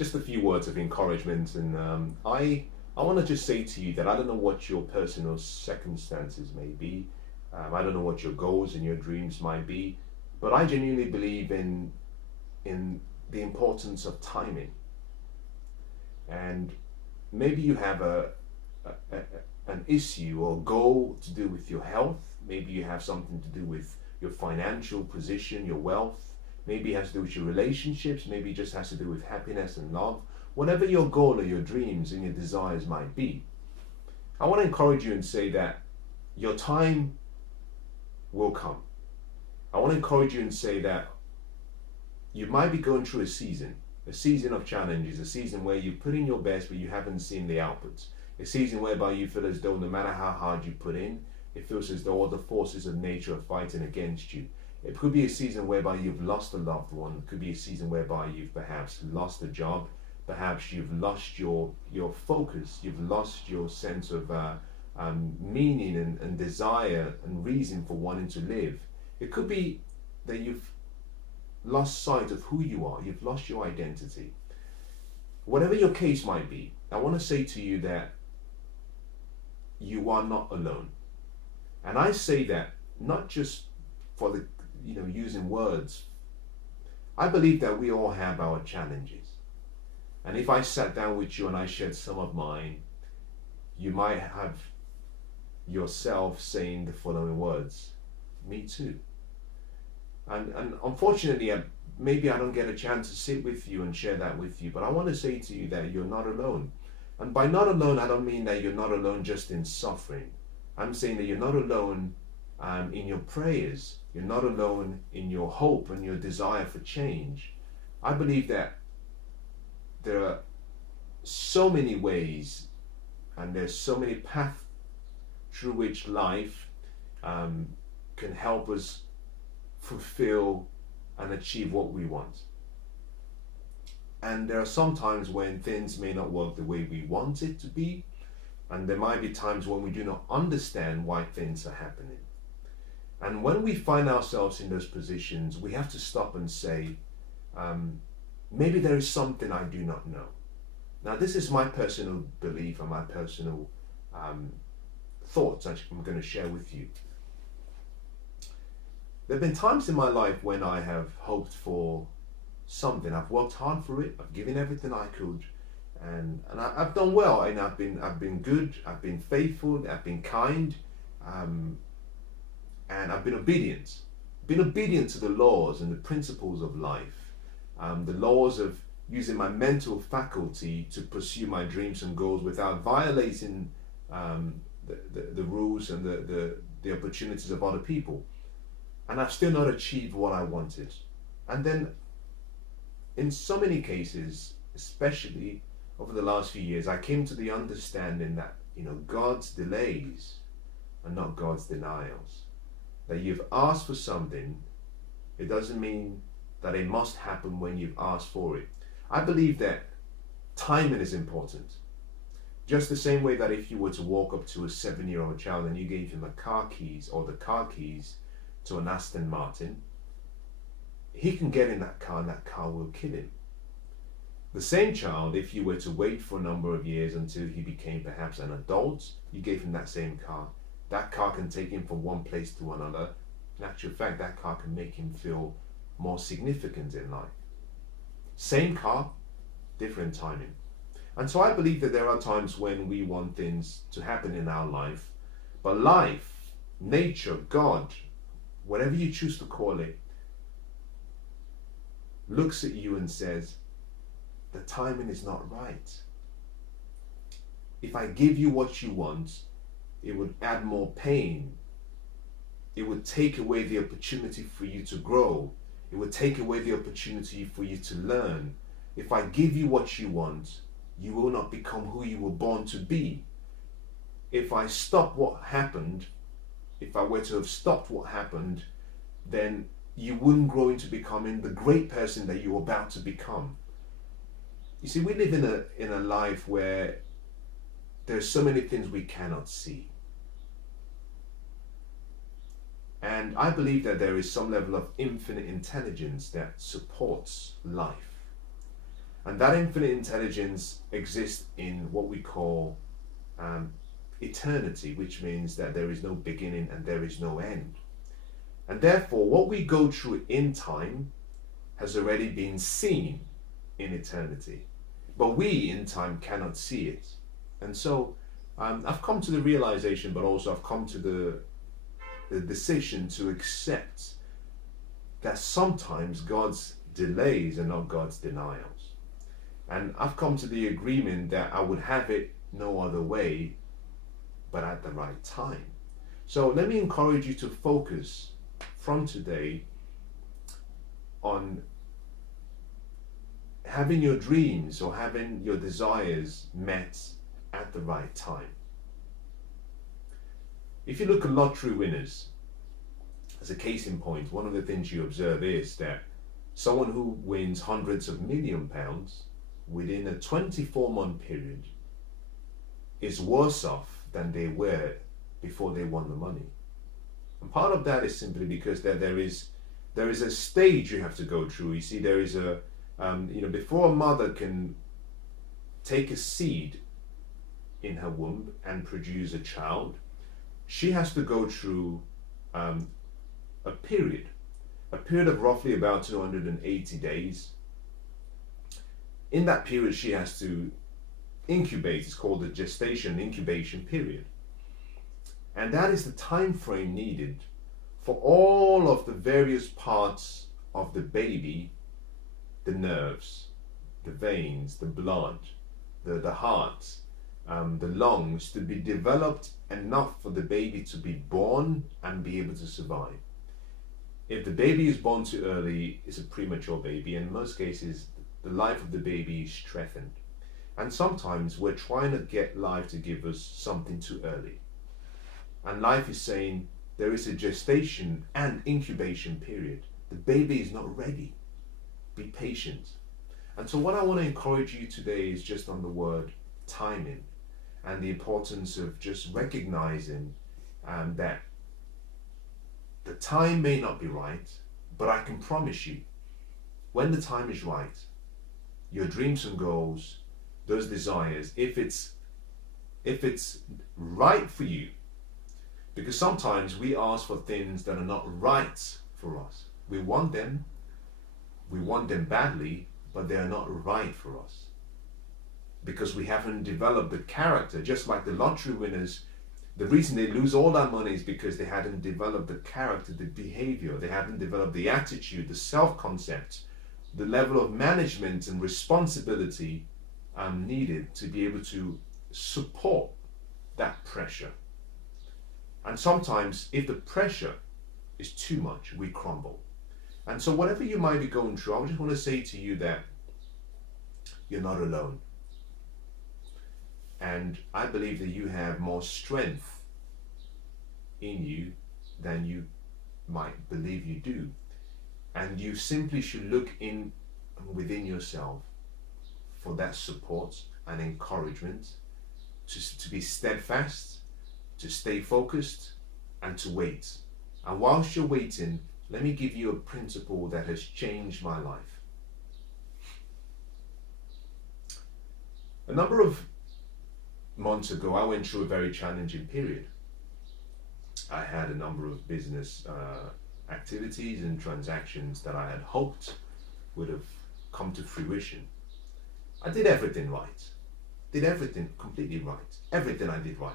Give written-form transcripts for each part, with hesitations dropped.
just a few words of encouragement. And I want to just say to you that I don't know what your personal circumstances may be. I don't know what your goals and your dreams might be, but I genuinely believe in the importance of timing. And maybe you have an issue or goal to do with your health. Maybe you have something to do with your financial position, your wealth. Maybe it has to do with your relationships. Maybe it just has to do with happiness and love. Whatever your goal or your dreams and your desires might be, I want to encourage you and say that your time will come. I want to encourage you and say that you might be going through a season of challenges, a season where you put in your best but you haven't seen the outputs, a season whereby you feel as though no matter how hard you put in, it feels as though all the forces of nature are fighting against you. It could be a season whereby you've lost a loved one. It could be a season whereby you've perhaps lost a job. Perhaps you've lost your focus. You've lost your sense of meaning and desire and reason for wanting to live. It could be that you've lost sight of who you are. You've lost your identity. Whatever your case might be, I want to say to you that you are not alone. And I say that not just for the, using words. I believe that we all have our challenges. And if I sat down with you and I shared some of mine, you might have yourself saying the following words: me too. And unfortunately, maybe I don't get a chance to sit with you and share that with you, but I want to say to you that you're not alone. And by not alone, I don't mean that you're not alone just in suffering. I'm saying that you're not alone in your prayers. You're not alone in your hope and your desire for change. I believe that there are so many ways and there's so many paths through which life can help us fulfill and achieve what we want. And there are some times when things may not work the way we want it to be, and there might be times when we do not understand why things are happening. And when we find ourselves in those positions, we have to stop and say, maybe there is something I do not know. Now, this is my personal belief and my personal thoughts I'm going to share with you. There have been times in my life when I have hoped for something. I've worked hard for it. I've given everything I could, and I've done well. And I've been good. I've been faithful. I've been kind, and I've been obedient. Been obedient to the laws and the principles of life, the laws of using my mental faculty to pursue my dreams and goals without violating the rules and the opportunities of other people. And I've still not achieved what I wanted. And then in so many cases, especially over the last few years, I came to the understanding that, God's delays are not God's denials. That you've asked for something, it doesn't mean that it must happen when you've asked for it. I believe that timing is important. Just the same way that if you were to walk up to a 7-year-old child and you gave him a car keys or the car keys to an Aston Martin, he can get in that car and that car will kill him. The same child, if you were to wait for a number of years until he became perhaps an adult, you gave him that same car, that car can take him from one place to another. In actual fact, that car can make him feel more significant in life. Same car, different timing. And so I believe that there are times when we want things to happen in our life, but life, nature, God, whatever you choose to call it, looks at you and says, the timing is not right. If I give you what you want, it would add more pain. It would take away the opportunity for you to grow. It would take away the opportunity for you to learn. If I give you what you want, you will not become who you were born to be. If I stop what happened, if I were to have stopped what happened, then you wouldn't grow into becoming the great person that you're about to become. You see, we live in a life where there's so many things we cannot see. And I believe that there is some level of infinite intelligence that supports life. And that infinite intelligence exists in what we call eternity, which means that there is no beginning and there is no end. And therefore, what we go through in time has already been seen in eternity. But we in time cannot see it. And so I've come to the realization, but also I've come to the decision to accept that sometimes God's delays are not God's denials. And I've come to the agreement that I would have it no other way but at the right time. So let me encourage you to focus from today on having your dreams or having your desires met at the right time. If you look at lottery winners, as a case in point, one of the things you observe is that someone who wins hundreds of £1,000,000 within a 24-month period is worse off than they were before they won the money. And part of that is simply because there is a stage you have to go through. You see, there is a before a mother can take a seed in her womb and produce a child, she has to go through a period of roughly about 280 days. In that period, she has to incubate. It's called the gestation incubation period. And that is the time frame needed for all of the various parts of the baby, the nerves, the veins, the blood, the heart, the lungs, to be developed enough for the baby to be born and be able to survive. If the baby is born too early, it's a premature baby, and in most cases the life of the baby is threatened. And sometimes we're trying to get life to give us something too early. And life is saying there is a gestation and incubation period. The baby is not ready. Be patient. And so what I want to encourage you today is just on the word timing and the importance of just recognizing that the time may not be right, but I can promise you, when the time is right, your dreams and goals, those desires, if it's right for you, because sometimes we ask for things that are not right for us. We want them badly, but they are not right for us. Because we haven't developed the character, just like the lottery winners. The reason they lose all that money is because they hadn't developed the character, the behavior, they hadn't developed the attitude, the self-concept, the level of management and responsibility needed to be able to support that pressure. And sometimes if the pressure is too much, we crumble. And so whatever you might be going through, I just want to say to you that you're not alone. And I believe that you have more strength in you than you might believe you do. And you simply should look within yourself for that support and encouragement to be steadfast, to stay focused, and to wait. And whilst you're waiting, let me give you a principle that has changed my life. A number of months ago, I went through a very challenging period. I had a number of business activities and transactions that I had hoped would have come to fruition. I did everything right. Did everything completely right. Everything I did right.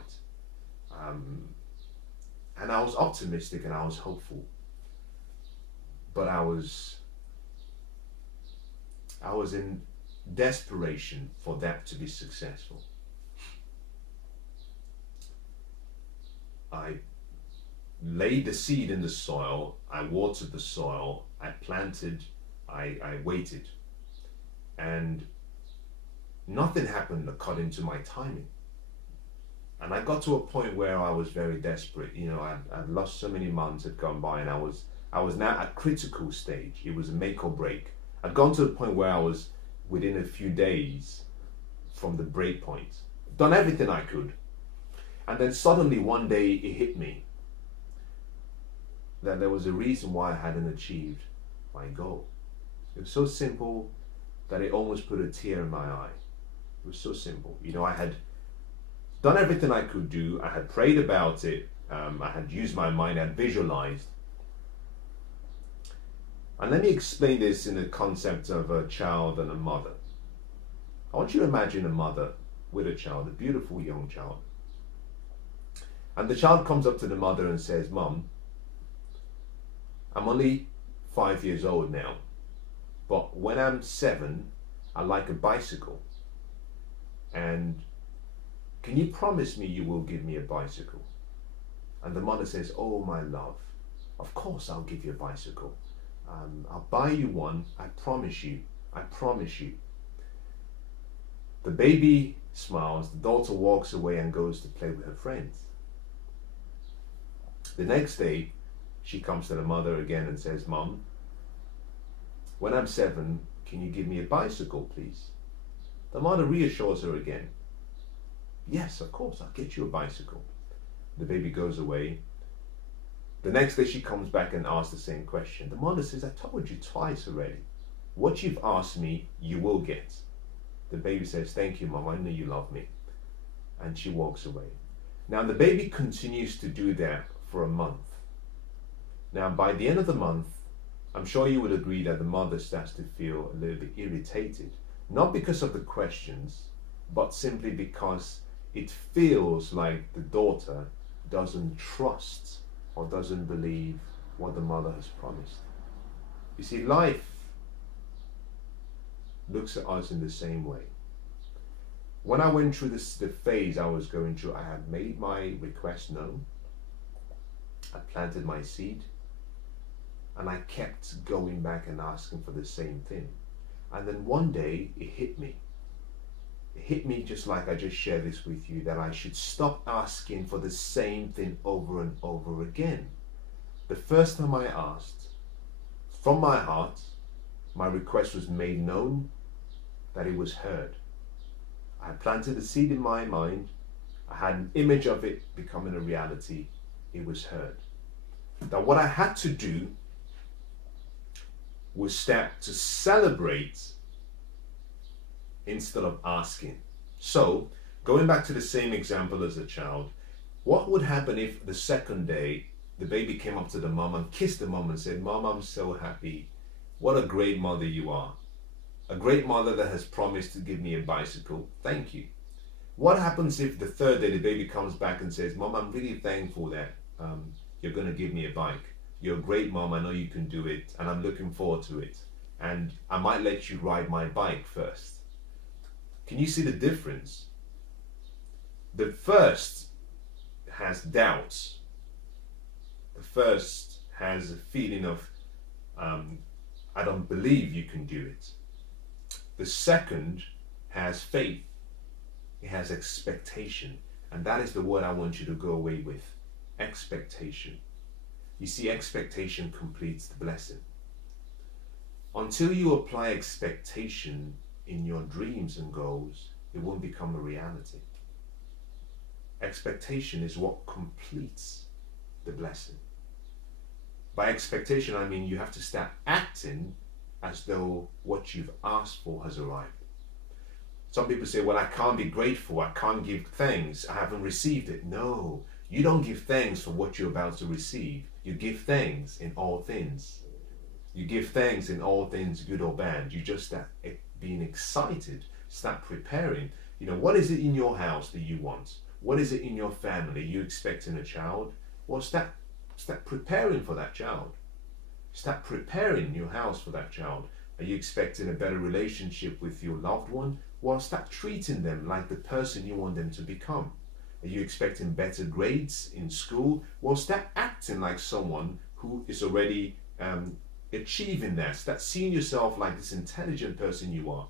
And I was optimistic and I was hopeful. But I was in desperation for that to be successful. I laid the seed in the soil, I watered the soil, I planted, I waited. And nothing happened according to my timing. And I got to a point where I was very desperate. You know, I'd lost so many months had gone by, and I was now at critical stage. It was a make or break. I'd gone to the point where I was within a few days from the break point. Done everything I could. And then suddenly one day it hit me that there was a reason why I hadn't achieved my goal. It was so simple, that it almost put a tear in my eye. It was so simple. You know, I had done everything I could do. I had prayed about it. I had used my mind. I had visualized. And let me explain this in the concept of a child and a mother. I want you to imagine a mother with a child, a beautiful young child. And the child comes up to the mother and says, "Mom, I'm only 5 years old now, but when I'm 7, I like a bicycle. And can you promise me you will give me a bicycle?" And the mother says, "Oh, my love, of course I'll give you a bicycle. I'll buy you one, I promise you, I promise you." The baby smiles, the daughter walks away and goes to play with her friends. The next day, she comes to the mother again and says, "Mom, when I'm 7, can you give me a bicycle, please?" The mother reassures her again. "Yes, of course, I'll get you a bicycle." The baby goes away. The next day she comes back and asks the same question. The mother says, "I told you twice already. What you've asked me, you will get." The baby says, "Thank you, Mom, I know you love me." And she walks away. Now the baby continues to do that for a month. Now by the end of the month, I'm sure you would agree that the mother starts to feel a little bit irritated. Not because of the questions, but simply because it feels like the daughter doesn't trust or doesn't believe what the mother has promised. You see, life looks at us in the same way. When I went through the phase I was going through, I had made my request known. I planted my seed. And I kept going back and asking for the same thing. And then one day it hit me. It hit me just like I just shared this with you, that I should stop asking for the same thing over and over again. The first time I asked, from my heart, my request was made known, that it was heard. I had planted a seed in my mind. I had an image of it becoming a reality. It was heard. Now what I had to do was start to celebrate instead of asking. So, going back to the same example as a child, what would happen if the second day the baby came up to the mom and kissed the mom and said, "Mom, I'm so happy. What a great mother you are. A great mother that has promised to give me a bicycle. Thank you." What happens if the third day the baby comes back and says, "Mom, I'm really thankful that you're going to give me a bike. You're a great mom, I know you can do it, and I'm looking forward to it. And I might let you ride my bike first." Can you see the difference? The first has doubts. The first has a feeling of, I don't believe you can do it. The second has faith. It has expectation. And that is the word I want you to go away with. Expectation. You see, expectation completes the blessing. Until you apply expectation in your dreams and goals, it won't become a reality. Expectation is what completes the blessing. By expectation, I mean you have to start acting as though what you've asked for has arrived. Some people say, "Well, I can't be grateful. I can't give thanks. I haven't received it." No, you don't give thanks for what you're about to receive. You give thanks in all things. You give thanks in all things, good or bad. You just start being excited, start preparing. You know, what is it in your house that you want? What is it in your family? You expecting a child? Well, start preparing for that child. Start preparing your house for that child. Are you expecting a better relationship with your loved one? Well, start treating them like the person you want them to become. Are you expecting better grades in school? Well, start acting like someone who is already achieving that. Start seeing yourself like this intelligent person you are.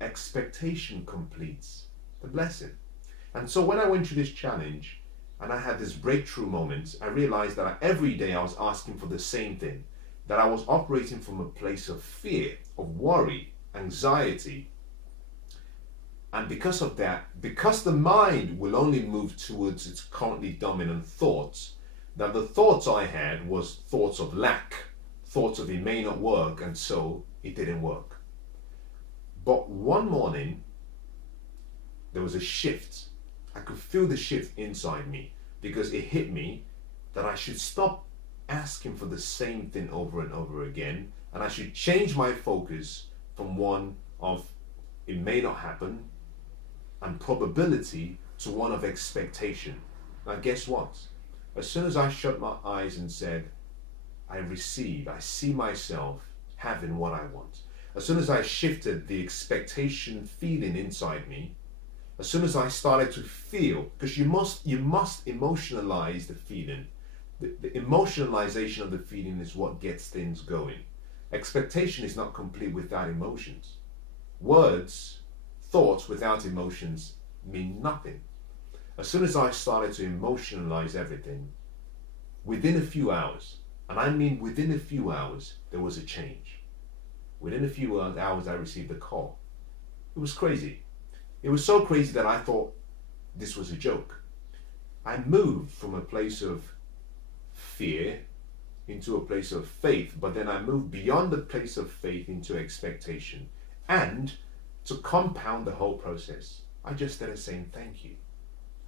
Expectation completes the blessing. And so when I went through this challenge and I had this breakthrough moment, I realized that every day I was asking for the same thing, that I was operating from a place of fear, of worry, anxiety. And because of that, because the mind will only move towards its currently dominant thoughts, that the thoughts I had was thoughts of lack, thoughts of it may not work, and so it didn't work. But one morning, there was a shift. I could feel the shift inside me because it hit me that I should stop asking for the same thing over and over again, and I should change my focus from one of it may not happen and probability to one of expectation. Now guess what? As soon as I shut my eyes and said, I see myself having what I want. As soon as I shifted the expectation feeling inside me, as soon as I started to feel, because you must emotionalize the feeling. The emotionalization of the feeling is what gets things going. Expectation is not complete without emotions. Words, thoughts without emotions mean nothing. As soon as I started to emotionalize everything, within a few hours, and I mean within a few hours, there was a change. Within a few hours, I received a call. It was crazy. It was so crazy that I thought this was a joke. I moved from a place of fear into a place of faith, but then I moved beyond the place of faith into expectation. And to compound the whole process, I just started saying thank you.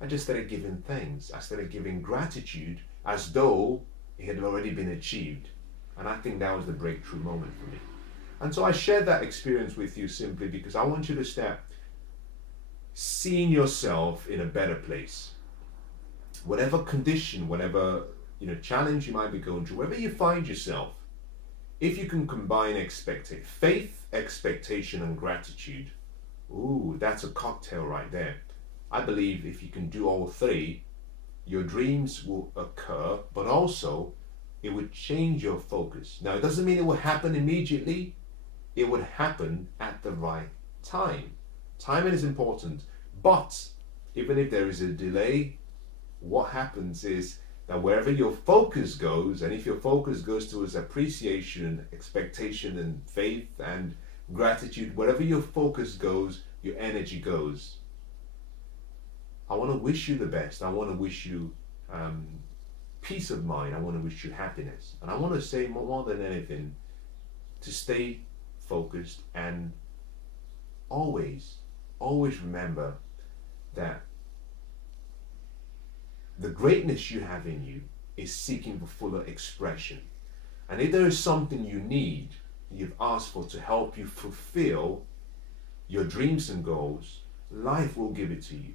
I just started giving thanks. I started giving gratitude as though it had already been achieved. And I think that was the breakthrough moment for me. And so I shared that experience with you simply because I want you to start seeing yourself in a better place. Whatever condition, whatever challenge you might be going through, wherever you find yourself, if you can combine faith, expectation, and gratitude, ooh, that's a cocktail right there. I believe if you can do all three, your dreams will occur, but also it would change your focus. Now, it doesn't mean it will happen immediately. It would happen at the right time. Timing is important, but even if there is a delay, what happens is that wherever your focus goes, and if your focus goes towards appreciation, expectation, and faith and gratitude, wherever your focus goes, your energy goes. I want to wish you the best. I want to wish you peace of mind. I want to wish you happiness. And I want to say more than anything, to stay focused and always remember that the greatness you have in you is seeking for fuller expression. And if there is something you've asked for to help you fulfill your dreams and goals, life will give it to you.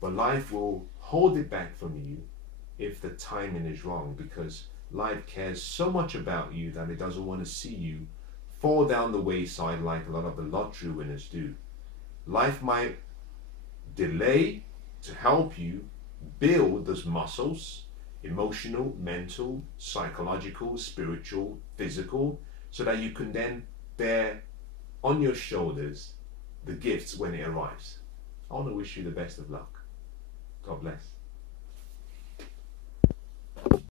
But life will hold it back from you if the timing is wrong, because life cares so much about you that it doesn't want to see you fall down the wayside like a lot of the lottery winners do. Life might delay to help you build those muscles, emotional, mental, psychological, spiritual, physical, so that you can then bear on your shoulders the gifts when it arrives. I want to wish you the best of luck. God bless.